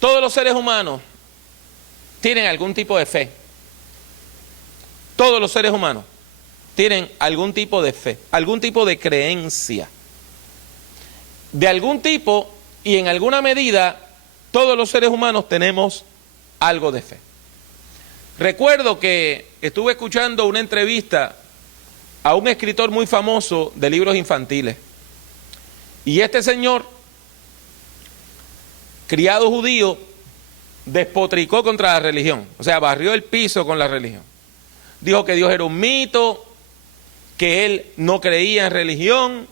Todos los seres humanos tienen algún tipo de fe. Todos los seres humanos tienen algún tipo de fe, algún tipo de creencia. De algún tipo y en alguna medida, todos los seres humanos tenemos algo de fe. Recuerdo que estuve escuchando una entrevista a un escritor muy famoso de libros infantiles. Y este señor, criado judío, despotricó contra la religión. O sea, barrió el piso con la religión. Dijo que Dios era un mito, que él no creía en religión,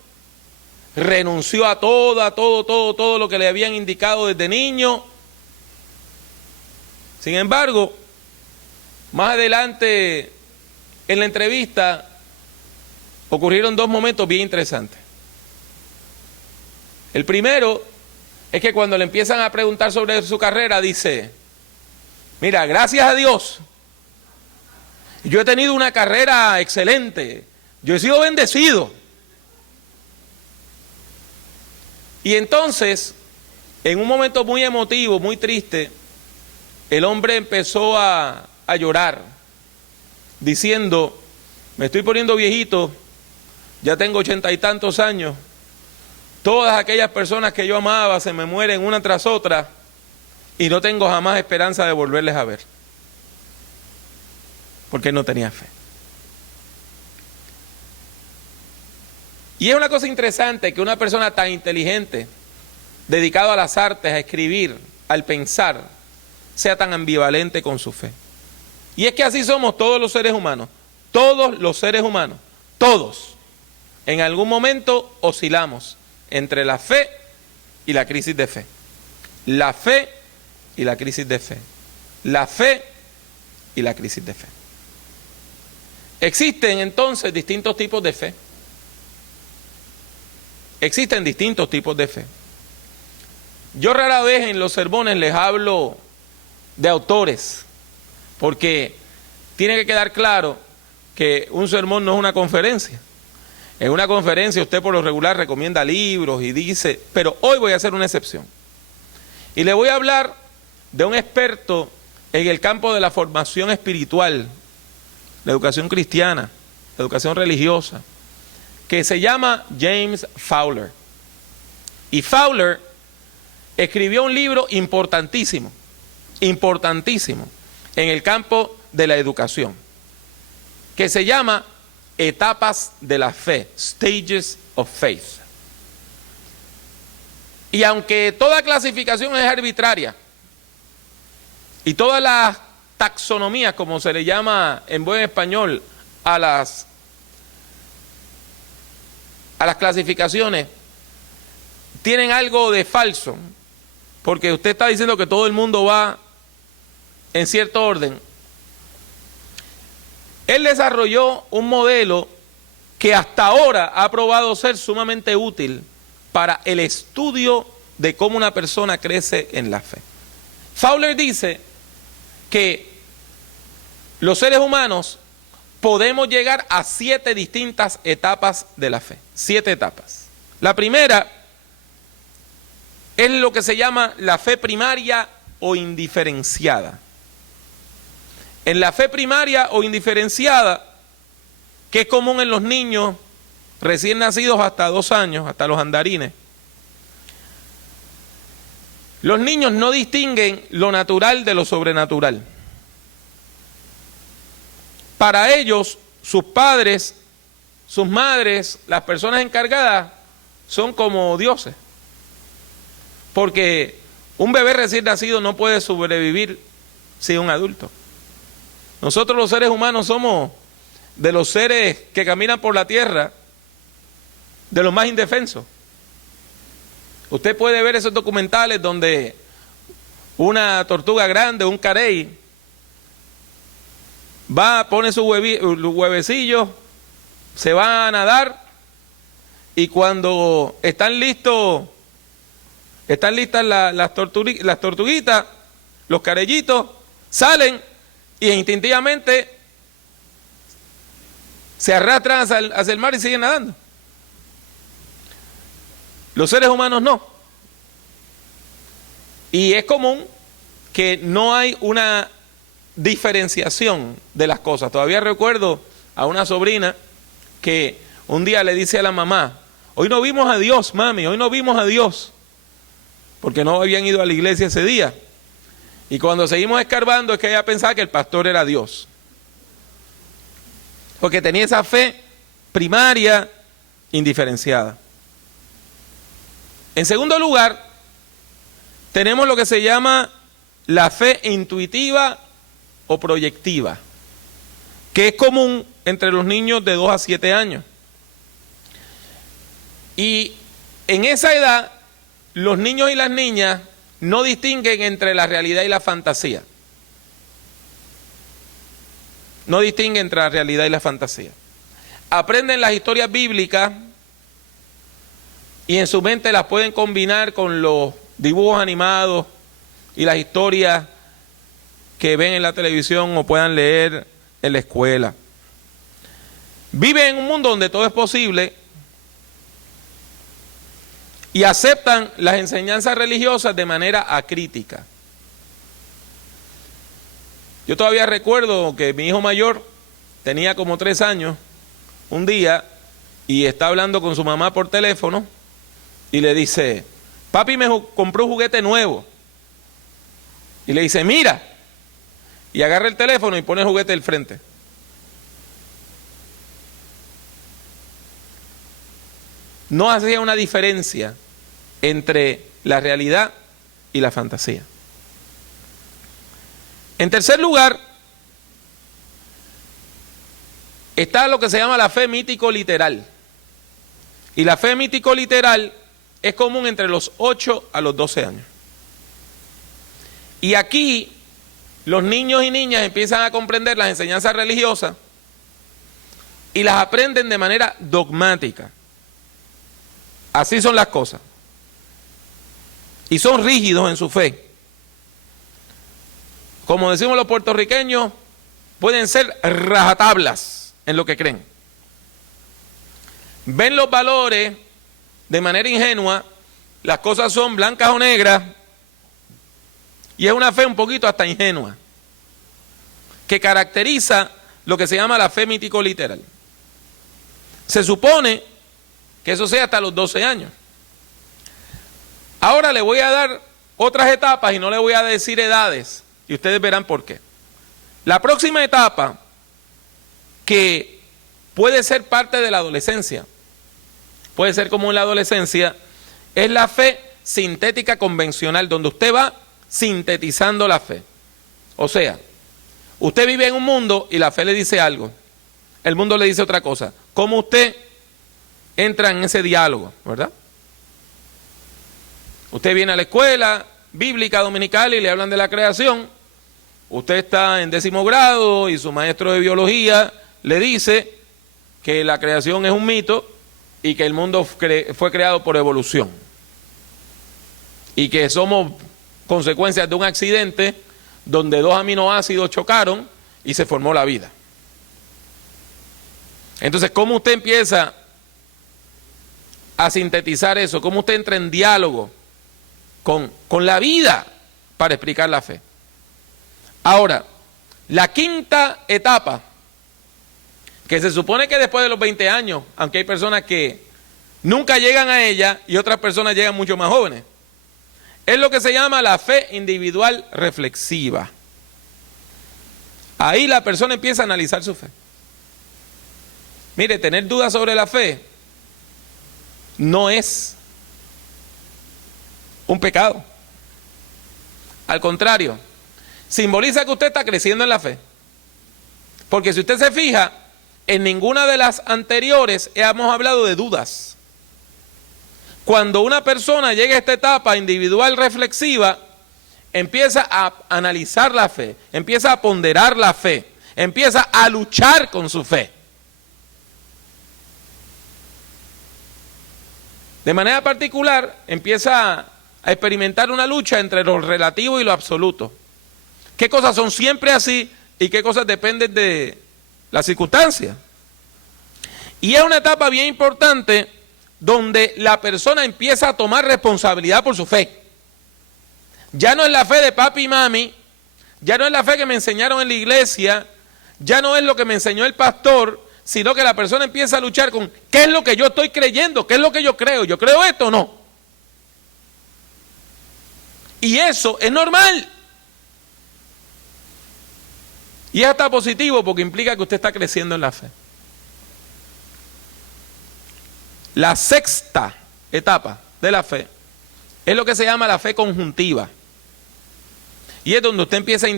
renunció a todo lo que le habían indicado desde niño. Sin embargo, más adelante en la entrevista ocurrieron dos momentos bien interesantes. El primero es que cuando le empiezan a preguntar sobre su carrera, dice: mira, gracias a Dios, yo he tenido una carrera excelente, yo he sido bendecido. Y entonces, en un momento muy emotivo, muy triste, el hombre empezó a llorar, diciendo: me estoy poniendo viejito, ya tengo 80 y tantos años, todas aquellas personas que yo amaba se me mueren una tras otra y no tengo jamás esperanza de volverles a ver, porque no tenía fe. Y es una cosa interesante que una persona tan inteligente, dedicado a las artes, a escribir, al pensar, sea tan ambivalente con su fe. Y es que así somos todos los seres humanos, todos los seres humanos, todos. En algún momento oscilamos entre la fe y la crisis de fe. La fe y la crisis de fe. La fe y la crisis de fe. Existen entonces distintos tipos de fe. Existen distintos tipos de fe. Yo rara vez en los sermones les hablo de autores, porque tiene que quedar claro que un sermón no es una conferencia. En una conferencia usted por lo regular recomienda libros y dice, pero hoy voy a hacer una excepción. Y le voy a hablar de un experto en el campo de la formación espiritual, la educación cristiana, la educación religiosa, que se llama James Fowler. Y Fowler escribió un libro importantísimo, importantísimo, en el campo de la educación, que se llama Etapas de la Fe, Stages of Faith. Y aunque toda clasificación es arbitraria, y todas las taxonomías, como se le llama en buen español, a las clasificaciones, tienen algo de falso, porque usted está diciendo que todo el mundo va en cierto orden. Él desarrolló un modelo que hasta ahora ha probado ser sumamente útil para el estudio de cómo una persona crece en la fe. Fowler dice que los seres humanos podemos llegar a 7 distintas etapas de la fe. 7 etapas. La primera es lo que se llama la fe primaria o indiferenciada. En la fe primaria o indiferenciada, que es común en los niños recién nacidos hasta 2 años, hasta los andarines, los niños no distinguen lo natural de lo sobrenatural. Para ellos, sus padres, sus madres, las personas encargadas, son como dioses. Porque un bebé recién nacido no puede sobrevivir sin un adulto. Nosotros los seres humanos somos de los seres que caminan por la tierra, de los más indefensos. Usted puede ver esos documentales donde una tortuga grande, un carey, va, pone su huevecillo, se va a nadar y cuando están listas las tortuguitas, los carellitos, salen y instintivamente se arrastran hacia el mar y siguen nadando. Los seres humanos no. Y es común que no hay una diferenciación de las cosas. Todavía recuerdo a una sobrina que un día le dice a la mamá: hoy no vimos a Dios, mami, hoy no vimos a Dios, porque no habían ido a la iglesia ese día. Y cuando seguimos escarbando es que ella pensaba que el pastor era Dios, porque tenía esa fe primaria indiferenciada. En segundo lugar, tenemos lo que se llama la fe intuitiva o proyectiva, que es común entre los niños de 2 a 7 años. Y en esa edad, los niños y las niñas no distinguen entre la realidad y la fantasía. No distinguen entre la realidad y la fantasía. Aprenden las historias bíblicas y en su mente las pueden combinar con los dibujos animados y las historias que ven en la televisión o puedan leer en la escuela. Viven en un mundo donde todo es posible y aceptan las enseñanzas religiosas de manera acrítica. Yo todavía recuerdo que mi hijo mayor tenía como 3 años, un día, y está hablando con su mamá por teléfono y le dice: papi me compró un juguete nuevo. Y le dice: mira, y agarra el teléfono y pone el juguete al frente. No hacía una diferencia entre la realidad y la fantasía. En tercer lugar, está lo que se llama la fe mítico-literal. Y la fe mítico-literal es común entre los 8 a los 12 años. Y aquí los niños y niñas empiezan a comprender las enseñanzas religiosas y las aprenden de manera dogmática. Así son las cosas. Y son rígidos en su fe. Como decimos los puertorriqueños, pueden ser rajatablas en lo que creen. Ven los valores de manera ingenua, las cosas son blancas o negras, y es una fe un poquito hasta ingenua, que caracteriza lo que se llama la fe mítico-literal. Se supone que eso sea hasta los 12 años. Ahora le voy a dar otras etapas y no le voy a decir edades, y ustedes verán por qué. La próxima etapa, que puede ser parte de la adolescencia, puede ser como en la adolescencia, es la fe sintética convencional, donde usted va sintetizando la fe. O sea, usted vive en un mundo y la fe le dice algo, el mundo le dice otra cosa. ¿Cómo usted entra en ese diálogo, verdad? Usted viene a la escuela bíblica dominical y le hablan de la creación. Usted está en 10º grado y su maestro de biología le dice que la creación es un mito y que el mundo fue creado por evolución y que somos consecuencias de un accidente donde 2 aminoácidos chocaron y se formó la vida. Entonces, ¿cómo usted empieza a sintetizar eso? ¿Cómo usted entra en diálogo con la vida para explicar la fe? Ahora, la quinta etapa, que se supone que después de los 20 años, aunque hay personas que nunca llegan a ella y otras personas llegan mucho más jóvenes, es lo que se llama la fe individual reflexiva. Ahí la persona empieza a analizar su fe. Mire, tener dudas sobre la fe no es un pecado. Al contrario, simboliza que usted está creciendo en la fe. Porque si usted se fija, en ninguna de las anteriores hemos hablado de dudas. Cuando una persona llega a esta etapa individual reflexiva, empieza a analizar la fe, empieza a ponderar la fe, empieza a luchar con su fe. De manera particular, empieza a experimentar una lucha entre lo relativo y lo absoluto. ¿Qué cosas son siempre así y qué cosas dependen de las circunstancias? Y es una etapa bien importante donde la persona empieza a tomar responsabilidad por su fe. Ya no es la fe de papi y mami, ya no es la fe que me enseñaron en la iglesia, ya no es lo que me enseñó el pastor, sino que la persona empieza a luchar con ¿qué es lo que yo estoy creyendo? ¿Qué es lo que yo creo? ¿Yo creo esto o no? Y eso es normal. Y es hasta positivo porque implica que usted está creciendo en la fe. La sexta etapa de la fe es lo que se llama la fe conjuntiva. Y es donde usted empieza a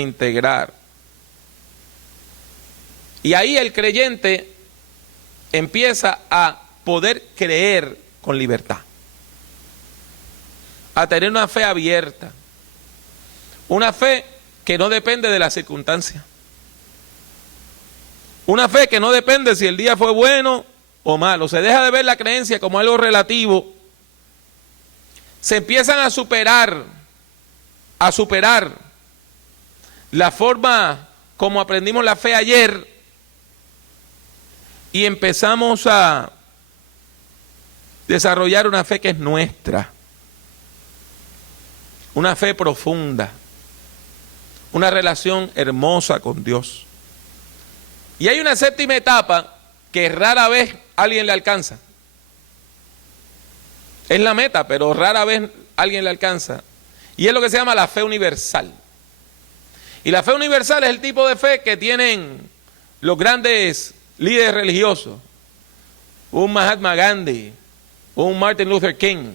integrar, Y ahí el creyente empieza a poder creer con libertad, a tener una fe abierta, una fe que no depende de las circunstancias, una fe que no depende si el día fue bueno o malo. Se deja de ver la creencia como algo relativo, se empiezan a superar la forma como aprendimos la fe ayer y empezamos a desarrollar una fe que es nuestra, una fe profunda, una relación hermosa con Dios. Y hay una séptima etapa que rara vez alguien le alcanza. Es la meta, pero rara vez alguien le alcanza. Y es lo que se llama la fe universal. Y la fe universal es el tipo de fe que tienen los grandes líderes religiosos. Un Mahatma Gandhi, un Martin Luther King.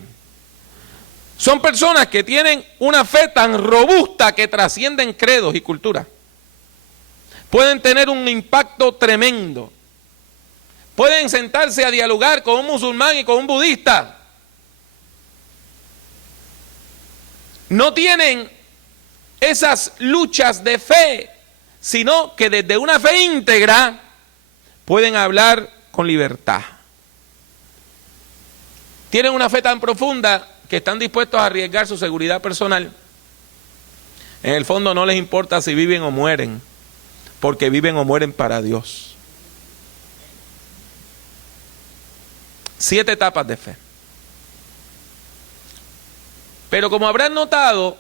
Son personas que tienen una fe tan robusta que trascienden credos y culturas. Pueden tener un impacto tremendo. Pueden sentarse a dialogar con un musulmán y con un budista. No tienen esas luchas de fe, sino que desde una fe íntegra pueden hablar con libertad. Tienen una fe tan profunda que están dispuestos a arriesgar su seguridad personal. En el fondo no les importa si viven o mueren, porque viven o mueren para Dios. 7 etapas de fe. Pero como habrán notado,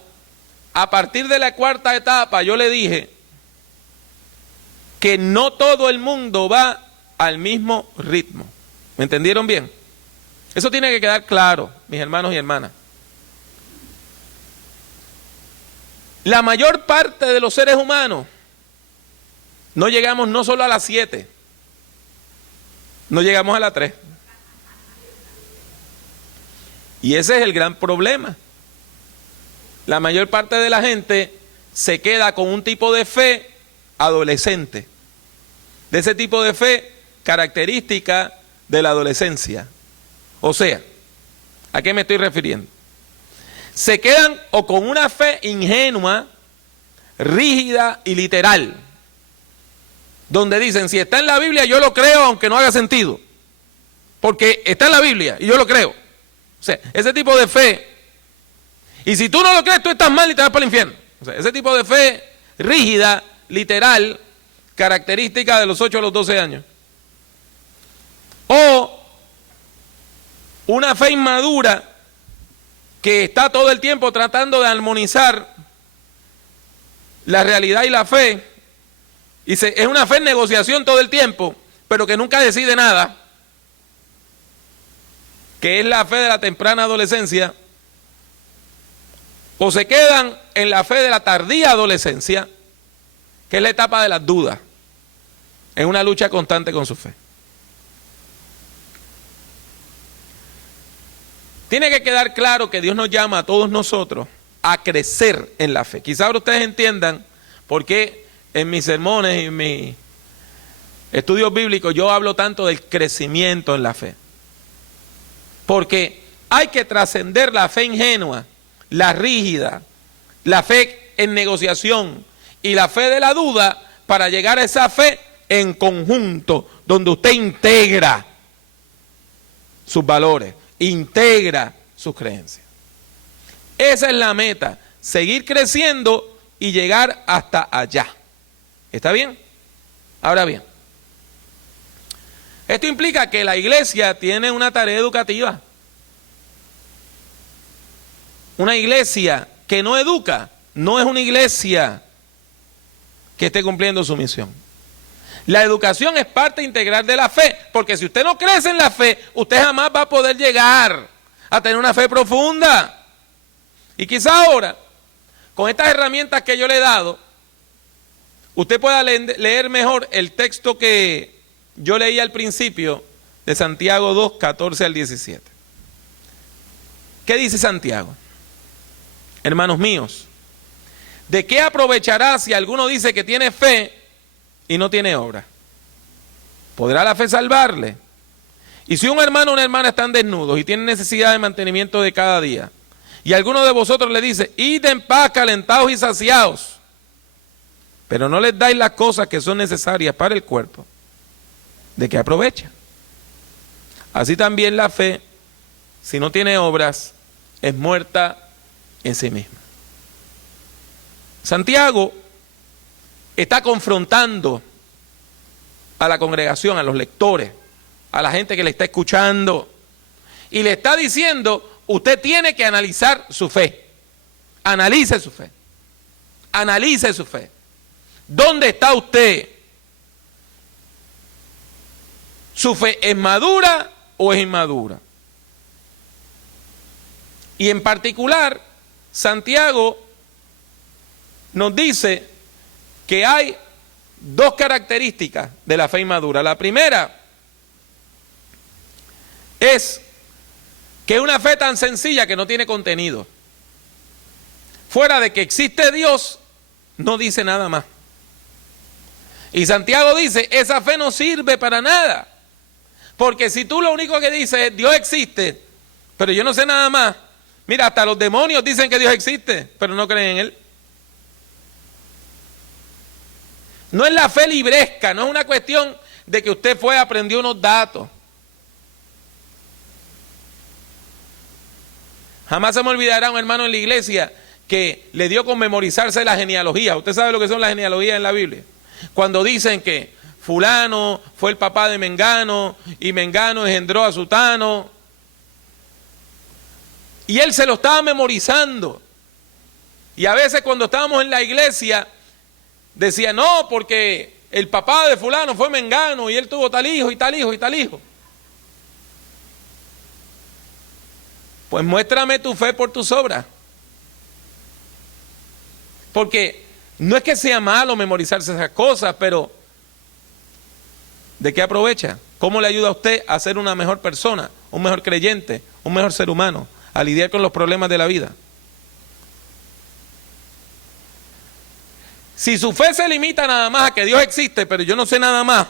a partir de la 4ª etapa yo le dije que no todo el mundo va al mismo ritmo. ¿Me entendieron bien? Eso tiene que quedar claro, mis hermanos y hermanas. La mayor parte de los seres humanos no llegamos no solo a las 7, no llegamos a la 3. Y ese es el gran problema. La mayor parte de la gente se queda con un tipo de fe adolescente, de ese tipo de fe característica de la adolescencia. O sea, ¿a qué me estoy refiriendo? Se quedan o con una fe ingenua, rígida y literal, donde dicen, si está en la Biblia yo lo creo aunque no haga sentido, porque está en la Biblia y yo lo creo. O sea, ese tipo de fe, y si tú no lo crees, tú estás mal y te vas para el infierno. O sea, ese tipo de fe rígida, literal, característica de los 8 a los 12 años. O una fe inmadura que está todo el tiempo tratando de armonizar la realidad y la fe. Y es una fe en negociación todo el tiempo, pero que nunca decide nada. Que es la fe de la temprana adolescencia. O se quedan en la fe de la tardía adolescencia, que es la etapa de las dudas, en una lucha constante con su fe. Tiene que quedar claro que Dios nos llama a todos nosotros a crecer en la fe. Quizá ahora ustedes entiendan por qué en mis sermones y en mis estudios bíblicos yo hablo tanto del crecimiento en la fe. Porque hay que trascender la fe ingenua, la rígida, la fe en negociación y la fe de la duda para llegar a esa fe en conjunto, donde usted integra sus valores, integra sus creencias. Esa es la meta, seguir creciendo y llegar hasta allá. ¿Está bien? Ahora bien, esto implica que la iglesia tiene una tarea educativa. Una iglesia que no educa no es una iglesia que esté cumpliendo su misión. La educación es parte integral de la fe, porque si usted no crece en la fe, usted jamás va a poder llegar a tener una fe profunda. Y quizá ahora, con estas herramientas que yo le he dado, usted pueda leer mejor el texto que yo leí al principio de Santiago 2, 14 al 17. ¿Qué dice Santiago? Hermanos míos, ¿de qué aprovechará si alguno dice que tiene fe y no tiene obra? ¿Podrá la fe salvarle? Y si un hermano o una hermana están desnudos y tienen necesidad de mantenimiento de cada día, y alguno de vosotros le dice, id en paz calentados y saciados, pero no les dais las cosas que son necesarias para el cuerpo, ¿de qué aprovecha? Así también la fe, si no tiene obras, es muerta en sí misma. Santiago está confrontando a la congregación, a los lectores, a la gente que le está escuchando, y le está diciendo, usted tiene que analizar su fe. Analice su fe. Analice su fe. ¿Dónde está usted? ¿Su fe es madura o es inmadura? Y en particular, Santiago nos dice que hay dos características de la fe inmadura. La primera es que es una fe tan sencilla que no tiene contenido. Fuera de que existe Dios, no dice nada más. Y Santiago dice, esa fe no sirve para nada. Porque si tú lo único que dices es, Dios existe, pero yo no sé nada más. Mira, hasta los demonios dicen que Dios existe, pero no creen en Él. No es la fe libresca, no es una cuestión de que usted fue y aprendió unos datos. Jamás se me olvidará un hermano en la iglesia que le dio con memorizarse la genealogía. ¿Usted sabe lo que son las genealogías en la Biblia? Cuando dicen que fulano fue el papá de Mengano y Mengano engendró a Sutano. Y él se lo estaba memorizando. Y a veces cuando estábamos en la iglesia decía, no, porque el papá de fulano fue Mengano y él tuvo tal hijo y tal hijo y tal hijo. Pues muéstrame tu fe por tus obras. Porque no es que sea malo memorizarse esas cosas, pero ¿de qué aprovecha? ¿Cómo le ayuda a usted a ser una mejor persona, un mejor creyente, un mejor ser humano, a lidiar con los problemas de la vida? Si su fe se limita nada más a que Dios existe, pero yo no sé nada más,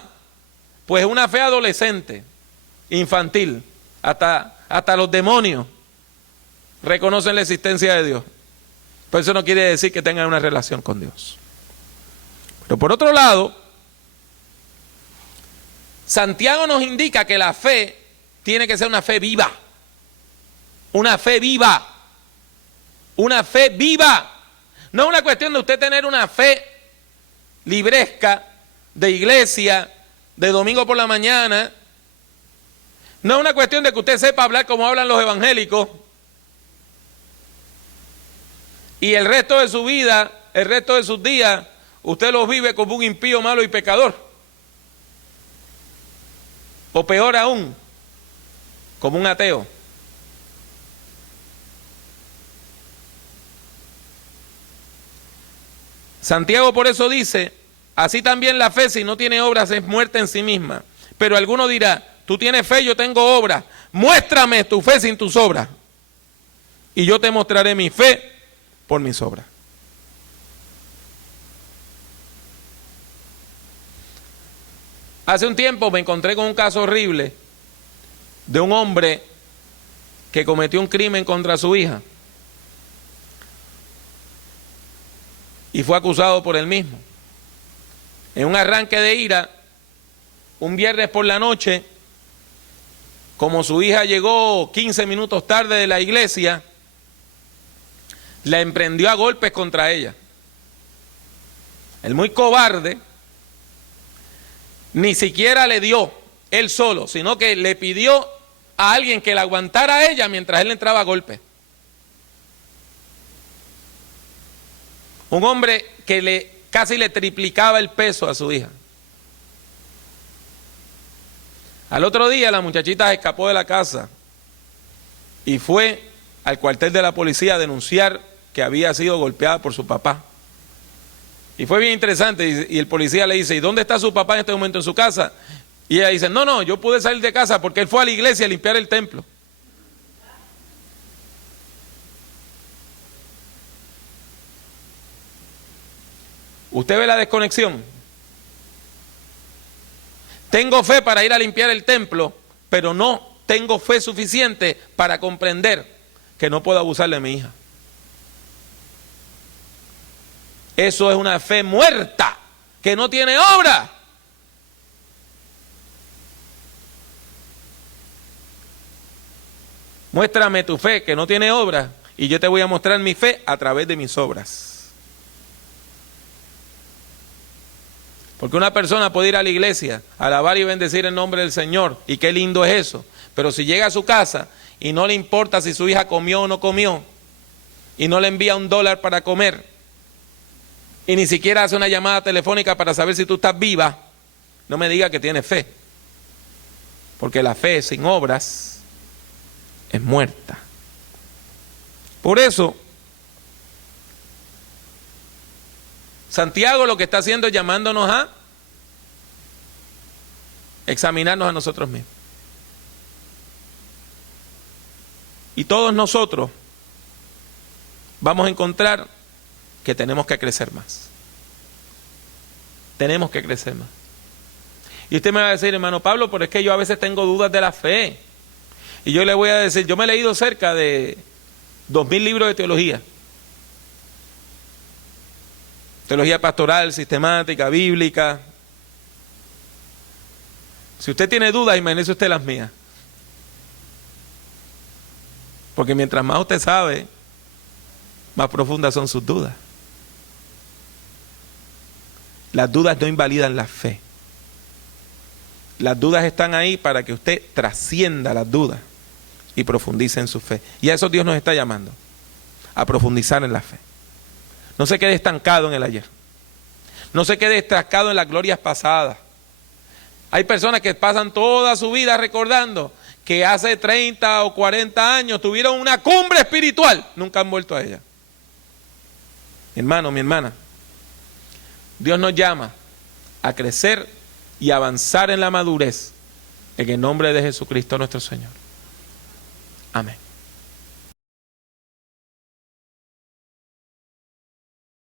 pues es una fe adolescente, infantil, hasta los demonios reconocen la existencia de Dios. Pero eso no quiere decir que tengan una relación con Dios. Pero por otro lado, Santiago nos indica que la fe tiene que ser una fe viva. Una fe viva. Una fe viva. No es una cuestión de usted tener una fe libresca, de iglesia, de domingo por la mañana. No es una cuestión de que usted sepa hablar como hablan los evangélicos. Y el resto de su vida, el resto de sus días, usted los vive como un impío, malo y pecador. O peor aún, como un ateo. Santiago por eso dice, así también la fe si no tiene obras es muerta en sí misma. Pero alguno dirá, tú tienes fe, yo tengo obras. Muéstrame tu fe sin tus obras. Y yo te mostraré mi fe por mis obras. Hace un tiempo me encontré con un caso horrible de un hombre que cometió un crimen contra su hija y fue acusado por él mismo. En un arranque de ira, un viernes por la noche, como su hija llegó 15 minutos tarde de la iglesia, la emprendió a golpes contra ella. El muy cobarde ni siquiera le dio él solo, sino que le pidió a alguien que la aguantara a ella mientras él le entraba a golpes. Un hombre que casi le triplicaba el peso a su hija. Al otro día la muchachita se escapó de la casa y fue al cuartel de la policía a denunciar que había sido golpeada por su papá. Y fue bien interesante, y el policía le dice, ¿y dónde está su papá en este momento? ¿En su casa? Y ella dice, no, yo pude salir de casa porque él fue a la iglesia a limpiar el templo. ¿Usted ve la desconexión? Tengo fe para ir a limpiar el templo, pero no tengo fe suficiente para comprender que no puedo abusar de mi hija. Eso es una fe muerta, que no tiene obra. Muéstrame tu fe que no tiene obra y yo te voy a mostrar mi fe a través de mis obras. Porque una persona puede ir a la iglesia, alabar y bendecir el nombre del Señor, y qué lindo es eso. Pero si llega a su casa y no le importa si su hija comió o no comió, y no le envía $1 para comer, y ni siquiera hace una llamada telefónica para saber si tú estás viva, no me diga que tiene fe. Porque la fe sin obras es muerta. Por eso, Santiago lo que está haciendo es llamándonos a examinarnos a nosotros mismos. Y todos nosotros vamos a encontrar que tenemos que crecer más. Tenemos que crecer más. Y usted me va a decir, hermano Pablo, pero es que yo a veces tengo dudas de la fe. Y yo le voy a decir, yo me he leído cerca de 2000 libros de teología. Teología pastoral, sistemática, bíblica. Si usted tiene dudas, imagínese usted las mías. Porque mientras más usted sabe, más profundas son sus dudas. Las dudas no invalidan la fe. Las dudas están ahí para que usted trascienda las dudas y profundice en su fe. Y a eso Dios nos está llamando, a profundizar en la fe. No se quede estancado en el ayer. No se quede estancado en las glorias pasadas. Hay personas que pasan toda su vida recordando que hace 30 o 40 años tuvieron una cumbre espiritual. Nunca han vuelto a ella. Mi hermano, mi hermana, Dios nos llama a crecer y avanzar en la madurez en el nombre de Jesucristo nuestro Señor. Amén.